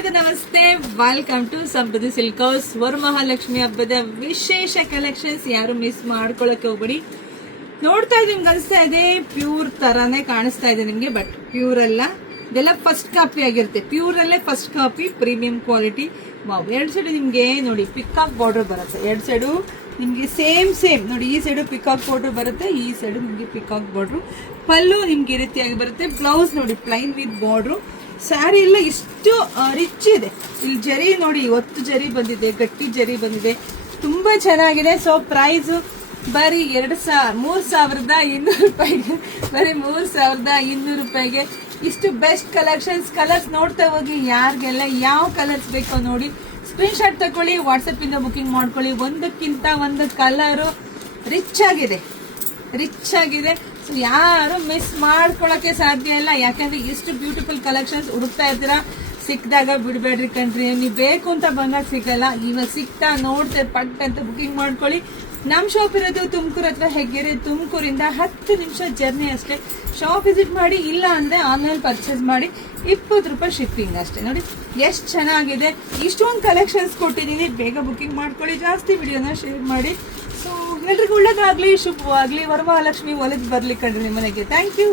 ಎಲ್ರಿಗೂ ನಮಸ್ತೆ. Welcome to Samruddhi silk house. Varamahalakshmi ಹಬ್ಬದ ವಿಶೇಷ ಕಲೆಕ್ಷನ್ಸ್ ಯಾರು ಮಿಸ್ ಮಾಡ್ಕೊಳ್ಳೋಕೆ ಹೋಗ್ಬೇಡಿ. ನೋಡ್ತಾ ಇದ್ದು ನಿಮ್ಗೆ ಅನಿಸ್ತಾ ಇದೆ ಪ್ಯೂರ್ ತರಾನೇ ಕಾಣಿಸ್ತಾ ಇದೆ ನಿಮ್ಗೆ, ಬಟ್ ಪ್ಯೂರ್ ಅಲ್ಲ, ಇದೆಲ್ಲ ಫಸ್ಟ್ ಕಾಪಿ ಆಗಿರುತ್ತೆ. ಪ್ಯೂರ್ ಅಲ್ಲೇ ಫಸ್ಟ್ ಕಾಪಿ, ಪ್ರೀಮಿಯಂ ಕ್ವಾಲಿಟಿ. ಎರಡು ಸೈಡು ನಿಮ್ಗೆ ನೋಡಿ ಪಿಕಾಕ್ ಬಾರ್ಡರ್ ಬರುತ್ತೆ. ಎರಡು ಸೈಡು ನಿಮ್ಗೆ ಸೇಮ್ ನೋಡಿ, ಈ ಸೈಡು ಪಿಕಾಕ್ ಬಾರ್ಡರ್ ಬರುತ್ತೆ, ಈ ಸೈಡು ನಿಮ್ಗೆ ಪಿಕಾಕ್ ಬಾರ್ಡರ್. ಪಲ್ಲು ನಿಮ್ಗೆ ಈ ರೀತಿಯಾಗಿ ಬರುತ್ತೆ. ಬ್ಲೌಸ್ ನೋಡಿ ಪ್ಲೈನ್ ವಿತ್ ಬಾರ್ಡ್ರು. ಸ್ಯಾರಿ ಎಲ್ಲ ಇಷ್ಟು ರಿಚ್ ಇದೆ. ಇಲ್ಲಿ ಜರಿ ನೋಡಿ, ಒತ್ತು ಜರಿ ಬಂದಿದೆ, ಗಟ್ಟಿ ಜರಿ ಬಂದಿದೆ, ತುಂಬಾ ಚೆನ್ನಾಗಿದೆ. ಸೊ ಪ್ರೈಸ್ ಬರೀ 3,200 ರೂಪಾಯಿಗೆ, ಬರೀ 3,200 ರೂಪಾಯಿಗೆ ಇಷ್ಟು ಬೆಸ್ಟ್ ಕಲೆಕ್ಷನ್ಸ್. ಕಲರ್ಸ್ ನೋಡ್ತಾ ಹೋಗಿ, ಯಾರಿಗೆಲ್ಲ ಯಾವ ಕಲರ್ಸ್ ಬೇಕೋ ನೋಡಿ ಸ್ಕ್ರೀನ್ ಶಾಟ್ ತಗೊಳ್ಳಿ, ವಾಟ್ಸಪ್ ಇಂದ ಬುಕಿಂಗ್ ಮಾಡ್ಕೊಳ್ಳಿ. ಒಂದಕ್ಕಿಂತ ಒಂದು ಕಲರು ರಿಚ್ ಆಗಿದೆ. ಸೊ ಯಾರು ಮಿಸ್ ಮಾಡ್ಕೊಳಕ್ಕೆ ಸಾಧ್ಯ ಇಲ್ಲ, ಯಾಕಂದ್ರೆ ಇಷ್ಟು ಬ್ಯೂಟಿಫುಲ್ ಕಲೆಕ್ಷನ್ಸ್ ಹುಡುಕ್ತಾ ಇದ್ದೀರಾ. ಸಿಕ್ಕಿದಾಗ ಬಿಡಬೇಡ್ರಿ ಕಣ್ರಿ, ನೀವು ಬೇಕು ಅಂತ ಬಂದಾಗ ಸಿಗಲ್ಲ. ಇವಾಗ ಸಿಕ್ತಾ ನೋಡ್ತಾ ಪಟ್ ಅಂತ ಬುಕಿಂಗ್ ಮಾಡ್ಕೊಳ್ಳಿ. ನಮ್ಮ ಶಾಪ್ ಇರೋದು ತುಮಕೂರು ಹತ್ರ, ಹೆಗ್ಗೆರೆ. ತುಮಕೂರಿಂದ 10 ನಿಮಿಷ ಜರ್ನಿ ಅಷ್ಟೇ. ಶಾಪ್ ವಿಸಿಟ್ ಮಾಡಿ, ಇಲ್ಲ ಅಂದ್ರೆ ಆನ್ಲೈನ್ ಪರ್ಚೇಸ್ ಮಾಡಿ, 20 ರೂಪಾಯಿ ಶಿಪ್ಪಿಂಗ್ ಅಷ್ಟೇ. ನೋಡಿ ಎಷ್ಟು ಚೆನ್ನಾಗಿದೆ, ಇಷ್ಟೊಂದು ಕಲೆಕ್ಷನ್ಸ್ ಕೊಟ್ಟಿದ್ದೀನಿ. ಬೇಗ ಬುಕಿಂಗ್ ಮಾಡ್ಕೊಳ್ಳಿ, ಜಾಸ್ತಿ ವಿಡಿಯೋನ ಶೇರ್ ಮಾಡಿ. ಸೊ ಎಲ್ರಿಗೂ ಒಳ್ಳೇದಾಗ್ಲಿ, ಶುಭವಾಗ್ಲಿ. ವರಮಹಾಲಕ್ಷ್ಮಿ ಒಲಿದ್ ಬರ್ಲಿ ಕಣ್ರಿ ನಿಮ್ಮ ಮನೆಗೆ. Thank you.